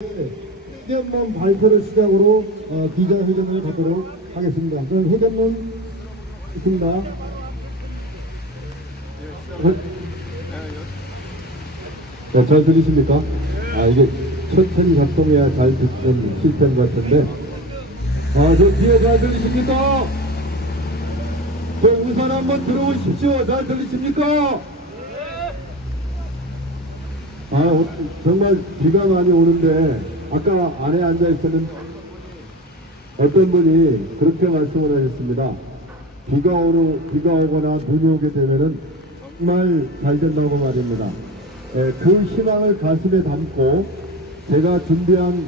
회견문 발표를 시작으로 기자회견을 갖도록 하겠습니다. 그럼 회견문 있습니다. 잘 들리십니까? 이게 천천히 작동해야 잘 듣는 시스템 같은데. 저 뒤에 잘 들리십니까? 저 우선 한번 들어오십시오. 잘 들리십니까? 정말 비가 많이 오는데, 아까 안에 앉아있었는 어떤 분이 그렇게 말씀을 하셨습니다. 비가 오거나 눈이 오게 되면은 정말 잘 된다고 말입니다. 그 희망을 가슴에 담고 제가 준비한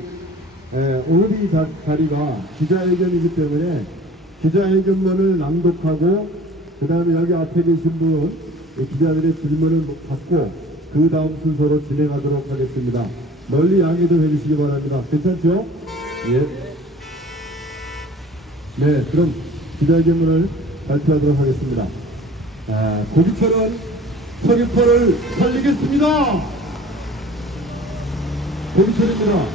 오늘 이 자리가 기자회견이기 때문에 기자회견문을 낭독하고 그 다음에 여기 앞에 계신 분 기자들의 질문을 받고 그 다음 순서로 진행하도록 하겠습니다. 널리 양해 좀 해주시기 바랍니다. 괜찮죠? 예. 네, 그럼 기자회견문을 발표하도록 하겠습니다. 고기철은 서귀포를 살리겠습니다. 고기철입니다.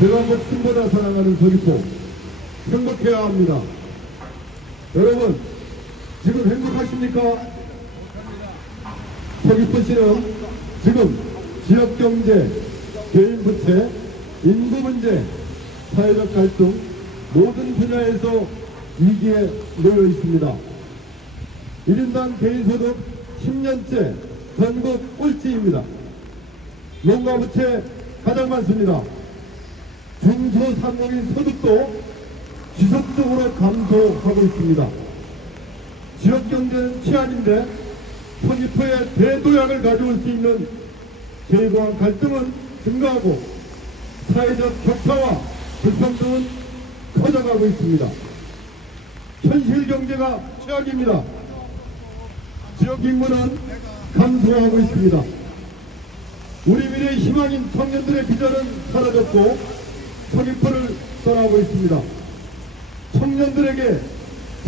제가 목숨보다 사랑하는 서귀포, 행복해야 합니다. 여러분, 지금 행복하십니까? 서귀포시는 지금 지역경제, 개인부채, 인구문제, 사회적 갈등 모든 분야에서 위기에 놓여 있습니다. 1인당 개인소득 10년째 전국 꼴찌입니다. 농가부채 가장 많습니다. 중소상공인 소득도 지속적으로 감소하고 있습니다. 지역경제는 치안인데 서귀포의 대도약을 가져올 수 있는 제도와 갈등은 증가하고 사회적 격차와 불평등은 커져가고 있습니다. 현실경제가 최악입니다. 지역인구는 감소하고 있습니다. 우리 미래의 희망인 청년들의 비전은 사라졌고 서귀포를 떠나고 있습니다. 청년들에게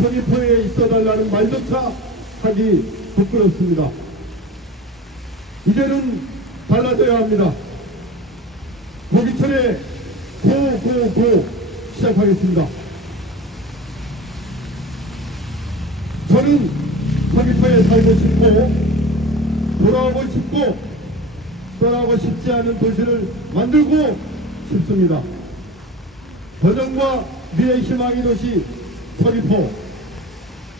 서귀포에 있어달라는 말조차 하기 부끄럽습니다. 이제는 달라져야 합니다. 고기철의 고고고 시작하겠습니다. 저는 서귀포에 살고 싶고 돌아오고 싶고 떠나고 싶지 않은 도시를 만들고 싶습니다. 도전과 미래 희망의 도시 서귀포,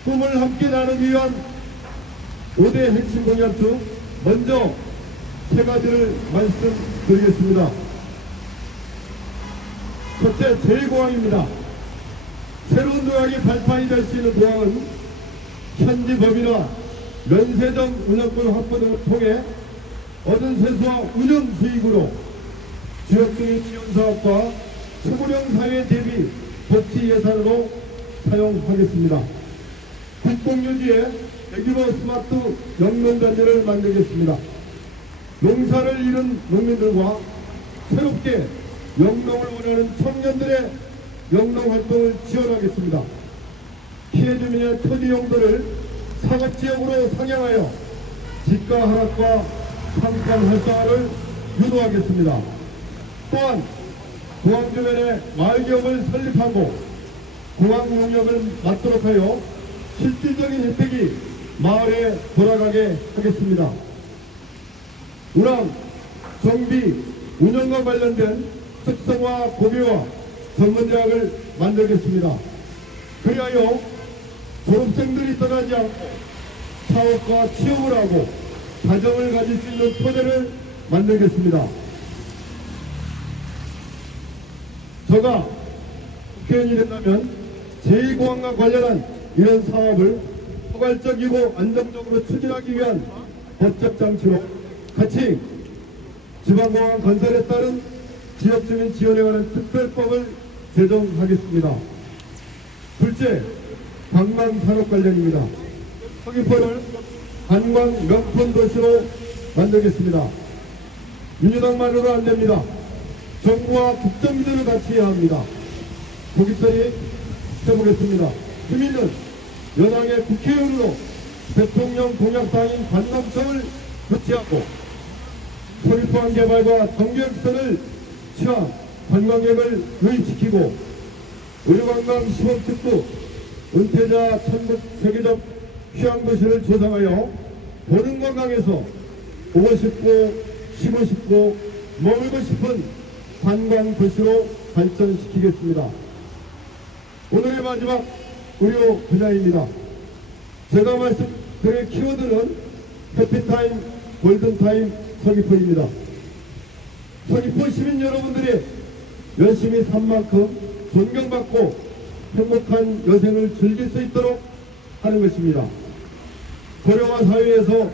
꿈을 함께 나누기 위한 5대 핵심 공약 중 먼저 세 가지를 말씀드리겠습니다. 첫째, 제1공항입니다. 새로운 도약이 발판이 될 수 있는 공항은 현지 법이나 면세점 운영권 확보 등을 통해 얻은 세수와 운영 수익으로 지역적인 지원사업과 소규모 사회 대비 복지 예산으로 사용하겠습니다. 국공유지에 100유로 스마트 영농단지를 만들겠습니다. 농사를 잃은 농민들과 새롭게 영농을 원하는 청년들의 영농활동을 지원하겠습니다. 피해주민의 토지 용도를 상업지역으로 상향하여 집가 하락과 상권 활성화를 유도하겠습니다. 또한 공항 주변에 마을기업을 설립하고 공항 용역을 맡도록 하여 실질적인 혜택이 마을에 돌아가게 하겠습니다. 운항, 정비, 운영과 관련된 특성화 고교와 전문대학을 만들겠습니다. 그리하여 졸업생들이 떠나지 않고 사업과 취업을 하고 가정을 가질 수 있는 토대를 만들겠습니다. 제가 국회의원이 된다면 제2공항과 관련한 이런 사업을 포괄적이고 안정적으로 추진하기 위한 법적 장치로 같이 지방공항 건설에 따른 지역주민 지원에 관한 특별법을 제정하겠습니다. 둘째, 관광산업 관련입니다. 서귀포를 관광 명품 도시로 만들겠습니다. 민주당만으로 안됩니다. 정부와 국정기조를 같이 해야 합니다. 고기철이 해보겠습니다. 주민은 여당의 국회의원으로 대통령 공약사항인 관광청을 교체하고 서귀포항 개발과 정교역선을 취한 관광객을 유입시키고 의료관광 시범특구 은퇴자 천국 세계적 휴양도시를 조성하여 보는 관광에서 보고 싶고 쉬고 싶고 머물고 싶은 관광도시로 발전시키겠습니다. 오늘의 마지막 의료 분야입니다. 제가 말씀드릴 키워드는 해피타임, 골든타임 서귀포입니다. 서귀포 시민 여러분들이 열심히 산 만큼 존경받고 행복한 여생을 즐길 수 있도록 하는 것입니다. 고령화 사회에서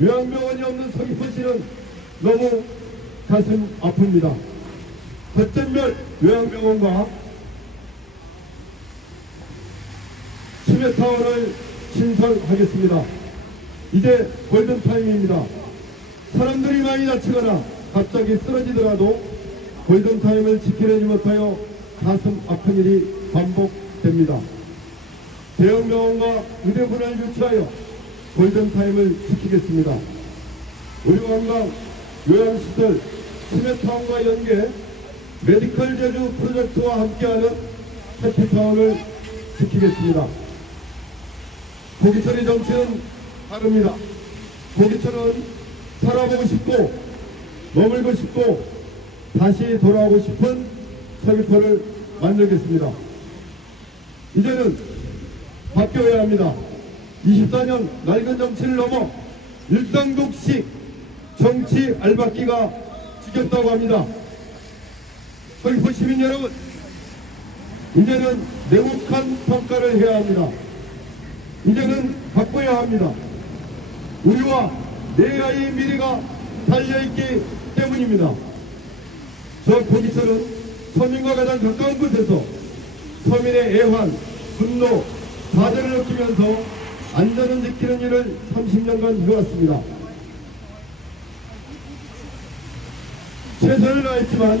요양병원이 없는 서귀포시는 너무 가슴 아픕니다. 거점별 요양병원과 치매타워를 신설하겠습니다. 이제 골든타임입니다. 사람들이 많이 다치거나 갑자기 쓰러지더라도 골든타임을 지키려지 못하여 가슴 아픈 일이 반복됩니다. 대형병원과 의료분을 유치하여 골든타임을 지키겠습니다. 의료관광, 요양시설, 치매타운과 연계, 메디컬 제주 프로젝트와 함께하는 해피타운을 지키겠습니다. 고기철의 정치는 다릅니다. 고기철은 살아보고 싶고 머물고 싶고 다시 돌아오고 싶은 서귀포를 만들겠습니다. 이제는 바뀌어야 합니다. 24년 낡은 정치를 넘어 일당독식 정치 알박기가 지겹다고 합니다. 서귀포 시민 여러분, 이제는 냉혹한 평가를 해야 합니다. 이제는 바꿔야 합니다. 우리와 내 아이의 미래가 달려있기 때문입니다. 저 고기철은 서민과 가장 가까운 곳에서 서민의 애환, 분노, 좌절을 느끼면서 안전을 지키는 일을 30년간 해왔습니다. 최선을 다했지만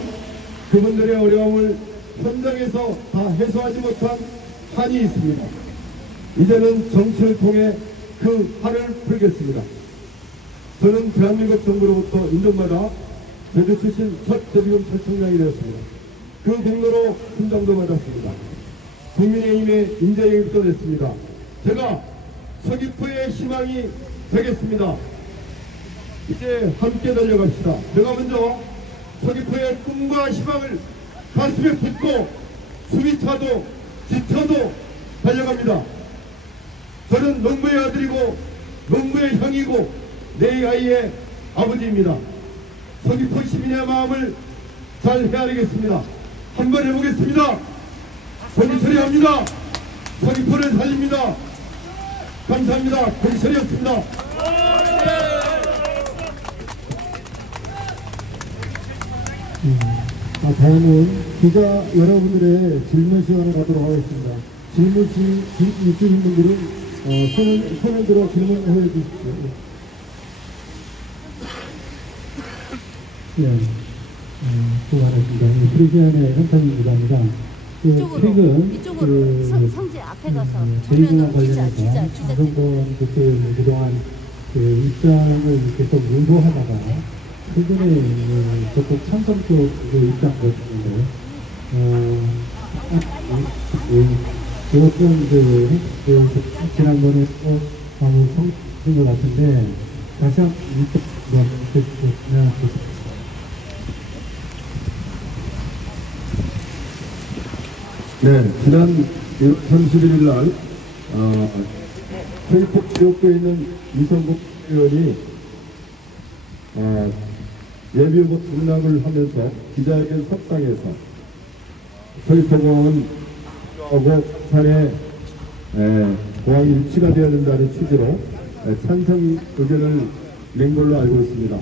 그분들의 어려움을 현장에서 다 해소하지 못한 한이 있습니다. 이제는 정치를 통해 그 한을 풀겠습니다. 저는 대한민국 정부로부터 인정받아 제주 출신 첫 제주경찰청장이 되었습니다. 그 공로로 훈장도 받았습니다. 국민의힘의 인재영입도 됐습니다. 제가 서귀포의 희망이 되겠습니다. 이제 함께 달려갑시다. 제가 먼저 서귀포의 꿈과 희망을 가슴에 붓고 숨이 차도 지쳐도 달려갑니다. 저는 농부의 아들이고 농부의 형이고 내 아이의 아버지입니다. 서귀포 시민의 마음을 잘 헤아리겠습니다. 한번 해보겠습니다. 고기철이 합니다. 서귀포를 살립니다. 감사합니다. 고기철이었습니다. 다음은 기자 여러분들의 질문 시간을 갖도록 하겠습니다. 질문 있으신 분들은 손을 들어 질문해 주십시오. 네, 수고하셨습니다. 프리시안의 현상인 기자입니다. 이쪽으로 성재 앞에 가서 대리기관 정면으로 관련해서 장성권 교수의 그동안 입장을 계속 유도하다가 최근에 적극 찬성 쪽으로 입장 거였는데 이것도 지난번에 또 한번 성공한 것 같은데 다시 한번 네, 지난 1월 31일 날 서귀포 지역구에 있는 이성국 의원이 예비후보 등락을 하면서 기자회견 석상에서 서귀포공항은 하고 산에 공항이 유치가 되어야 된다는 취지로 찬성 의견을 낸 걸로 알고 있습니다.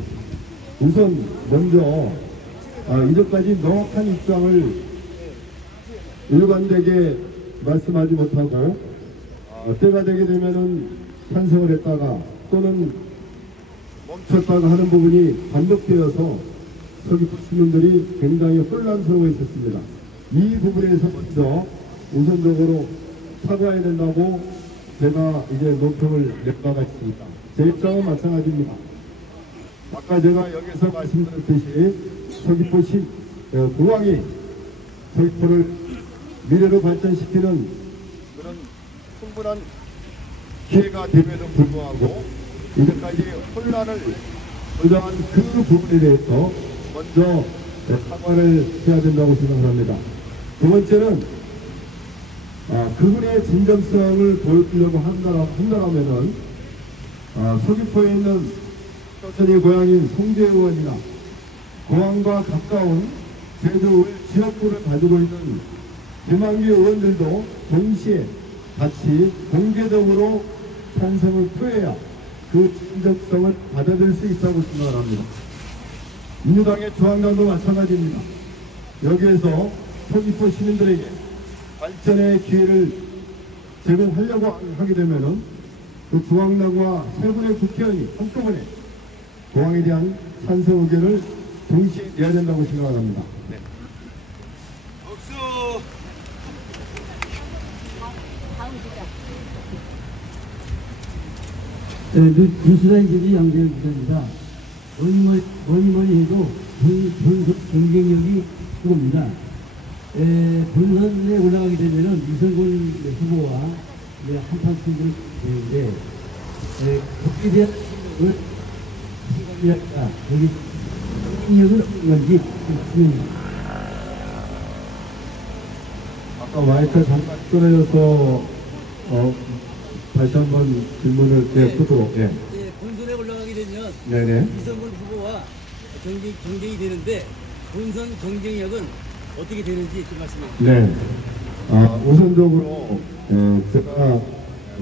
우선 먼저 이제까지 명확한 입장을 일관되게 말씀하지 못하고 때가 되게 되면은 찬성을 했다가 또는 멈췄다가 하는 부분이 반복되어서 서귀포 시민들이 굉장히 혼란스러워 있었습니다. 이 부분에서 먼저 우선적으로 사과해야 된다고 제가 이제 논평을 낼 바가 있습니다. 제 입장은 마찬가지입니다. 아까 제가 여기서 말씀드렸듯이 서귀포시 공항이 서귀포를 미래로 발전시키는 그런 충분한 기회가 됨에도 불구하고 이제까지 혼란을 조장한 그 부분에 대해서 먼저 사과를 해야 된다고 생각합니다. 두 번째는 그분의 진정성을 보여주려고 한다면은 서귀포에 있는 서천이 고향인 송재 의원이나 공항과 가까운 제주 지역구를 가지고 있는 김한기 의원들도 동시에 같이 공개적으로 찬성을 표해야 그 진정성을 받아들일 수 있다고 생각합니다. 민주당의 중앙당도 마찬가지입니다. 여기에서 서귀포 시민들에게 발전의 기회를 제공하려고 하게 되면은 그 중앙당과 세 분의 국회의원이 한꺼번에 공항에 대한 찬성 의견을 동시에 내야 된다고 생각합니다. 네. 박수! 뉴스라인 TV 양재열 기자입니다. 뭐니 해도 본선 경쟁력이 최고입니다. 본선에 올라가게 되면은 이성근 후보와 한판 승부를 되는데, 거기에 대한 생각이랄까, 여기 경쟁력은 어떤 건지 좀 아까 마이크 잠깐 끊어져서 다시 한번 질문을 푸도록. 예. 예, 본선에 올라가게 되면 네네. 이성근 후보와 경쟁이 되는데 본선 경쟁력은 어떻게 되는지 좀 말씀해 주세요. 네. 우선적으로 제가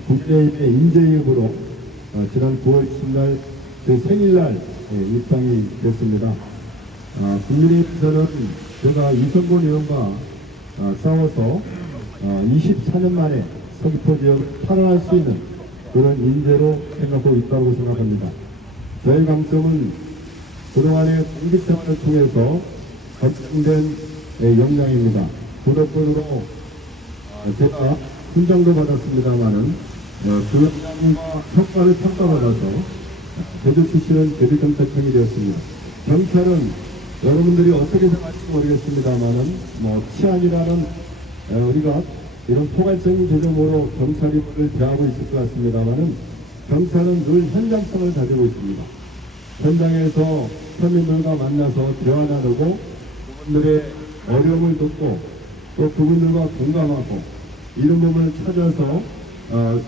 국민의힘의 인재입으로 지난 9월 20일 제 생일날 입당이 됐습니다. 국민의힘에서는 제가 이성근 의원과 싸워서 24년 만에 서귀포 지역을 탈환할 수 있는 그런 인재로 생각하고 있다고 생각합니다. 저의 강점은 그동안의 공직생활을 통해서 검증된 역량입니다. 그 덕분으로 제가 훈장도 받았습니다만은 그 역량과 효과를 평가받아서 제주 출신은 제주경찰청이 되었습니다. 경찰은 여러분들이 어떻게 생각할지 모르겠습니다만은 치안이라는 우리가 이런 포괄적인 개념으로 경찰임을 대하고 있을 것 같습니다만은 경찰은 늘 현장성을 가지고 있습니다. 현장에서 서민들과 만나서 대화 나누고 그분들의 어려움을 듣고 또 그분들과 공감하고 이런 부분을 찾아서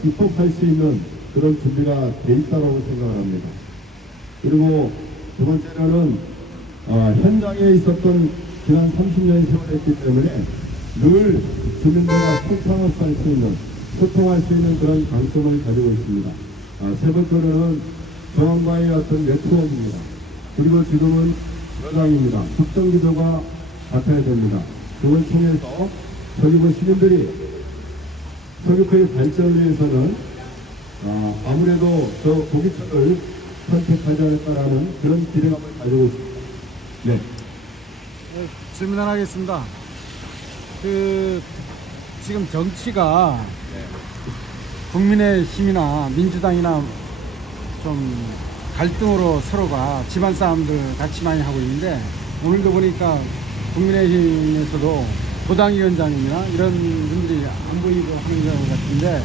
입법할 수 있는 그런 준비가 돼 있다고 생각을 합니다. 그리고 두 번째로는 현장에 있었던 지난 30년의 세월했기 때문에 늘 주민들과 소통할 수 있는 그런 강점을 가지고 있습니다. 세 번째로는 중앙과의 어떤 네트워크입니다. 그리고 지금은 여당입니다. 국정기조가 같아야 됩니다. 그걸 통해서 서귀포 시민들이 서귀포의 발전을 위해서는 아무래도 저 고깃집을 선택하지 않을까라는 그런 기대감을 가지고 있습니다. 네. 질문 하나 하겠습니다. 지금 정치가 국민의 힘이나 민주당이나 좀 갈등으로 서로가 집안 싸움들 같이 많이 하고 있는데 오늘도 보니까 국민의힘에서도 도당위원장이나 이런 분들이 안 보이고 하는 것 같은데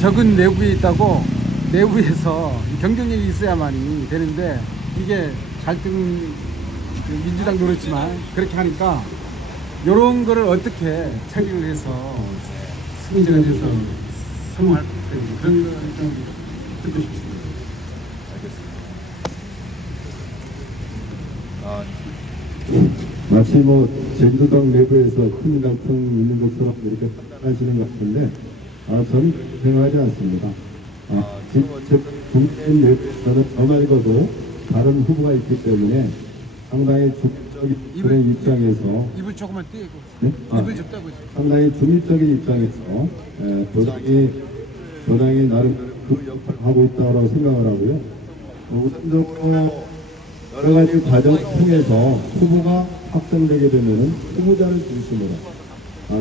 적은 내부에 있다고 내부에서 경쟁력이 있어야만이 되는데 이게 갈등 민주당도 그렇지만 그렇게 하니까 이런 거를 어떻게 처리를 해서 승진을 해서 성공할 그런 거를 좀 듣고 싶습니다. 마치 제주도당 내부에서 큰 갈등 있는 것처럼 이렇게 판단하시는 것 같은데 저는 생각하지 않습니다. 지금 어쨌든 국민의힘 내부에서는 저 말고도 다른 후보가 있기 때문에 상당히 중립적인 그런 입장에서 입을 조금만 떼고 네? 입을 좀 떼고 상당히 중립적인 입장에서 도당이 나름대로 그 역할을 하고 있다고 생각을 하고요. 우선적으로 여러 가지 과정을 통해서 후보가 확정되게 되면 후보자를 중심으로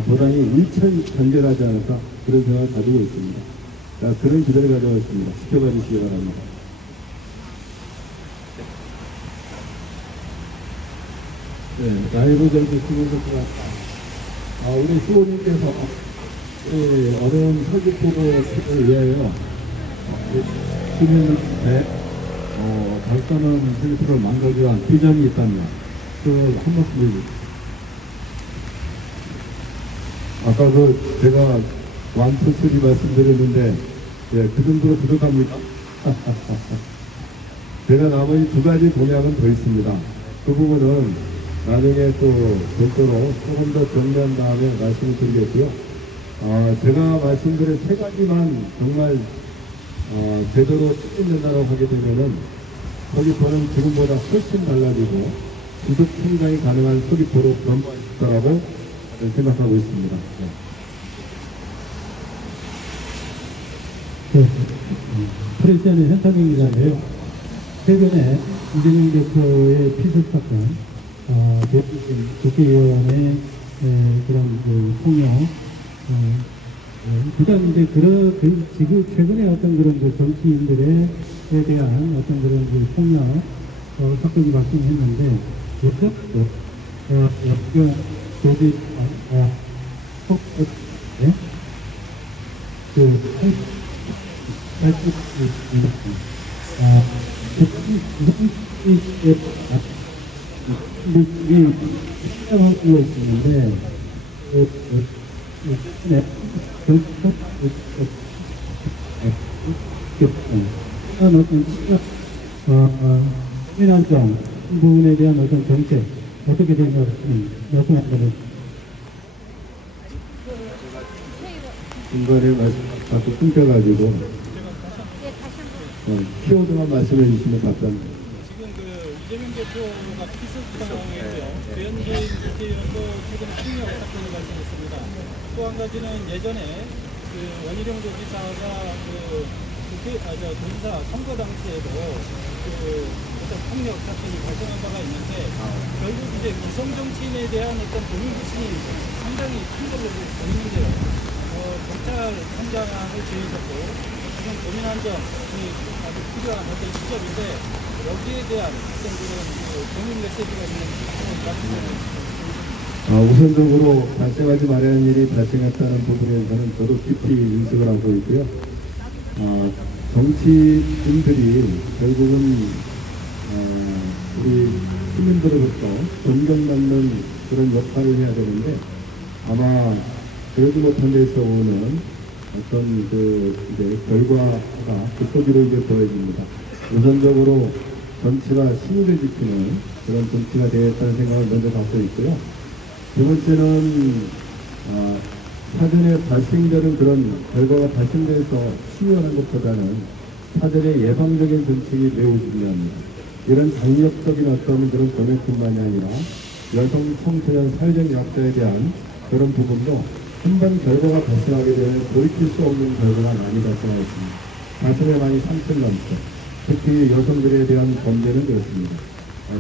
도당이 일체히 단결하지 않을까 그런 생각을 가지고 있습니다. 그런 기대를 가지고 있습니다. 지켜봐 주시기 바랍니다. 네, 라이브 정도 시민 것과 우리 수호님께서 어려운 서귀포도를 위하여 시민들한테 발전하는 서귀포를 만들기 위한 비전이 있다면 한 말씀 해주세요. 아까 제가 1, 2, 3 말씀드렸는데 그 정도로 부족합니까? 제가 나머지 2가지 공약은 더 있습니다. 그 부분은 나중에 또 별도로 조금 더 정리한 다음에 말씀을 드리겠고요. 제가 말씀드린 3가지만 정말 제대로 추진된다고 하게 되면은 서귀포는 지금보다 훨씬 달라지고 지속 성장이 가능한 서귀포로 변화할 수 있다고 생각하고 있습니다. 프레시안의 현상민 기자인데요. 최근에 이재명 대표의 피습 사건, 국회의원의 그런 폭력, 그다음 이제 지금 최근에 어떤 그런 정치인들에 대한 어떤 그런 폭력 사건이 발생했는데, 하고 있는데, 국민안정 부분에 대한 어떤 정책 어떻게 되는가 말씀하시면. 중간에 말씀 자꾸 끊겨가지고 키워드만 말씀해 주시면 답변. 지금 이재명 대표가 피습 상황이고요. 배현진 국회의원도 최근에 폭력 사건이 발생했습니다. 또 한 가지는 예전에 원희룡 도지사가 도지사 선거 당시에도 어떤 폭력 사건이 발생한 바가 있는데 결국 이제 기성 정치인에 대한 어떤 동일부심이 상당히 큰 걸로 보이는데요. 경찰 현장을 제외했고 지금 도민안정이 아주 필요한 어떤 시점인데 여기에 대한 어떤 그런 국민 메시지가 있는지 말씀해 우선적으로 발생하지 말아야 하는 일이 발생했다는 부분에서는 저도 깊이 인식을 하고 있고요. 정치인들이 결국은 우리 시민들로부터 존경받는 그런 역할을 해야 되는데 아마 그러지 못한 데서 오는 어떤 이제 결과가 그 속으로 이제 보여집니다. 우선적으로 정치가 신의를 지키는 그런 정치가 되었다는 생각을 먼저 갖고 있고요. 두 번째는 사전에 발생되는 그런 결과가 발생돼서 치유하는 것보다는 사전에 예방적인 정책이 매우 중요합니다. 이런 강력적인 어떤 그런 검역뿐만이 아니라 여성, 청소년, 사회적 약자에 대한 그런 부분도 한 번 결과가 발생하게 되면 돌이킬 수 없는 결과가 많이 발생하였습니다. 가슴에 많이 상처를 남죠. 특히 여성들에 대한 범죄는 그렇습니다.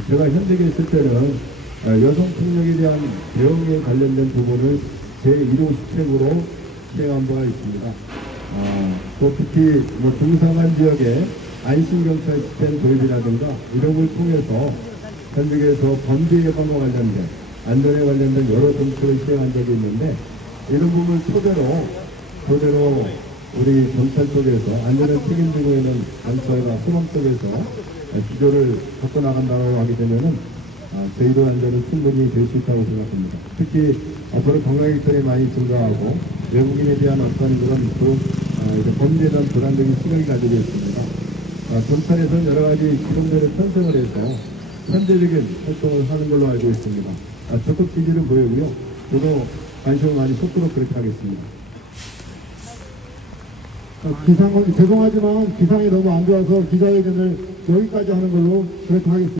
제가 현직에 있을 때는 여성폭력에 대한 대응에 관련된 부분을 제1호 시책으로 시행한 바가 있습니다. 또 특히 중산간 지역에 안심경찰 시스템 도입이라든가 이런 걸 통해서 현직에서 범죄 예방과 관련된 안전에 관련된 여러 정책을 시행한 적이 있는데 이런 부분을 토대로 우리 경찰 쪽에서 안전을 책임지고 있는 경찰과 소방 쪽에서 기조를 갖고 나간다고 하게 되면은 저희도 안전은 충분히 될 수 있다고 생각합니다. 특히 앞으로 관광객들이 많이 증가하고 외국인에 대한 어떤 그런 범죄에 대한 불안적인 시각이 가지고 있습니다. 경찰에서는 여러 가지 기능들을 편성을 해서 현대적인 활동을 하는 걸로 알고 있습니다. 적극 지지를 보이고요. 저도 관심을 많이 쏟도록 그렇게 하겠습니다. 죄송하지만 기상이 너무 안 좋아서 기자회견을 여기까지 하는 걸로 그렇게 하겠습니다.